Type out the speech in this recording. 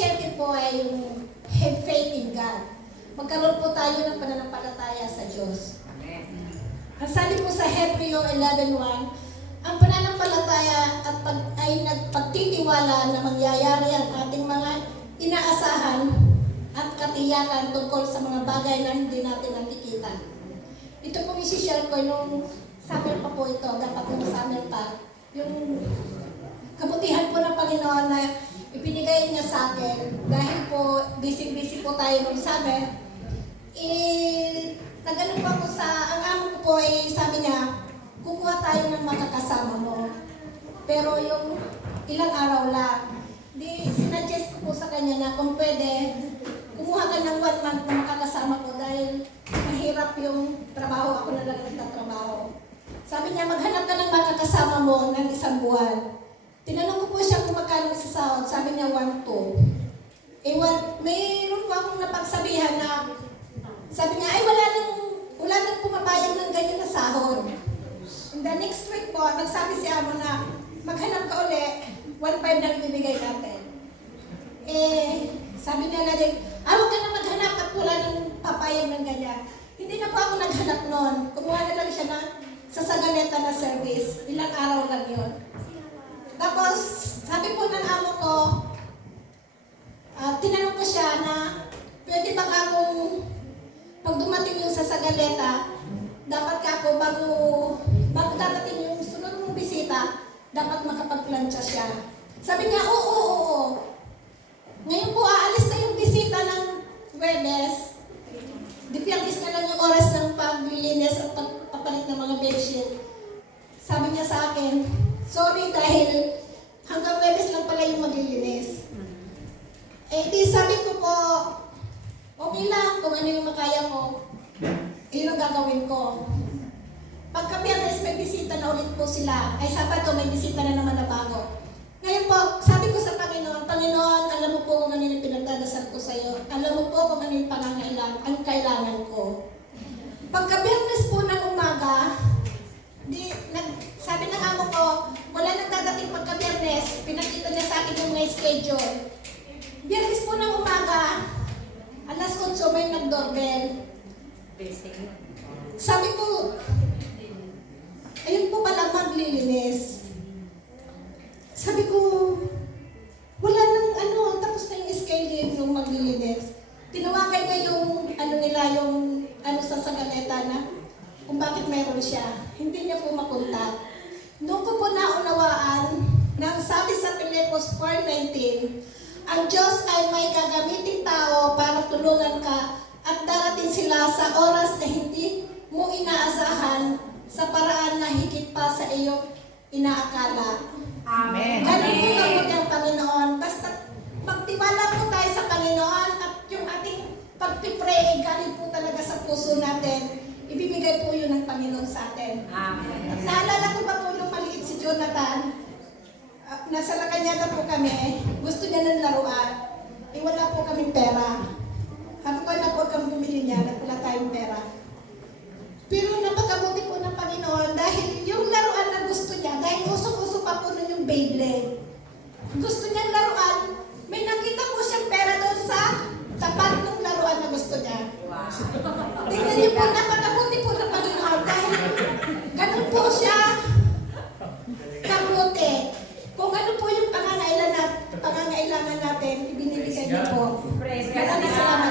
i-share ko po ay yung have faith in God. Magkaroon po tayo ng pananampalataya sa Diyos. Ang sabi po sa Hebreo 11:1, ang pananampalataya at ay nagpagtitiwala na mangyayari ang ating mga inaasahan at katiyakan tungkol sa mga bagay na hindi natin nakikita. Ito pong isi-share ko yung summer pa po ito, dapat yung summer pa. Yung kabutihan po ng Panginoon na ibinigay niya sa akin dahil po busy-busy po tayo ng summer. Nagano po ako ang amo ko po sabi niya, kukuha tayo ng makakasama mo. Pero yung ilang araw lang. Sinuggest ko po sa kanya na kung pwede, kumuha ka ng 1 month na makakasama ko dahil mahirap yung trabaho, ako na lang nagtatrabaho. Sabi niya, maghanap ka ng makakasama mo ng 1 buwan. Tinanong ko po siya kung magkano sa sahod. Sabi niya, 1-2. Mayroon po akong napagsabihan na, sabi niya, ay wala nang pumapayag ng ganyan na sahod. In the next week po, nagsabi si Amo na, maghanap ka uli, 1.5 na ibibigay natin. Sabi niya na din, huwag ka na maghanap at wala nang papayag ng ganyan. Hindi na po ako naghanap noon. Kumuha na lang siya na sa Sagaleta na service. Ilang araw lang yun. Tapos, sabi po ng amo ko, tinanong ko siya na, pwede ba akong, pag dumating yung sa Sagaleta, dapat ka ako bago dadating yung sunod mong bisita, dapat makapagplansya siya. Sabi niya, oo. Ngayon po, aalis na yung bisita ng Webes. Dipiyangis na lang yung oras ng paglilinis at pagpapalit ng mga bedsheet. Sabi niya sa akin, sorry dahil hanggang Webes lang pala yung maglilinis. Sabi ko po, okay lang kung ano yung makaya ko, yun ang gagawin ko. Pagka Biyernes may bisita na ulit po sila, ay Sabado may bisita na naman na bago. Ngayon po, sabi ko sa Panginoon, Panginoon, alam mo po kung ano yung pinagdadasal ko sa iyo. Alam mo po kung ano yung ang kailangan ko. Pagka Biyernes po ng umaga, sabi ng amo ko, wala nang dadating pagka Biyernes, pinakita niya sa akin yung may schedule. Biyernes po ng umaga, alas 8 may nag-doorbell. Sabi ko, ayun po pala maglilinis. Sabi ko, wala nang tapos na yung schedule yung maglilinis. Tinawagan niya yung sa Sagaleta na kung bakit mayroon siya. Hindi niya po mapunta. Noon ko po naunawaan na sabi sa Pilipos 4:19, ang Diyos ay may gagamiting tao para tulungan ka at darating sila sa oras na hindi mo inaasahan sa paraan na higit pa sa iyo inaakala. Amen. Ganun po kabuti ang Panginoon. Basta magtiwala po tayo sa Panginoon at yung ating pagpipray galing po talaga sa puso natin. Ibibigay po yun ng Panginoon sa atin. Amen. Naalala ko pa po nung maliit si Jonathan, nasa La Cañada po kami, gusto niya ng laruan. Wala po kaming pera. Sabi ko na po kang bumili niya, wala tayong pera. Pero napakabuti po ng Panginoon dahil yung laruan na gusto niya, dahil usok-usok pa po nun yung Beyblade. Gusto niyang laruan, may nakita po siyang pera doon sa tapat ng laruan na gusto niya. Wow. Tingnan niyo po, napakabuti po ng Panginoon dahil ganun po siya kabuti. Kung ano po yung pangangailangan natin, ibinibigay niyo po. Praise God. Maraming salamat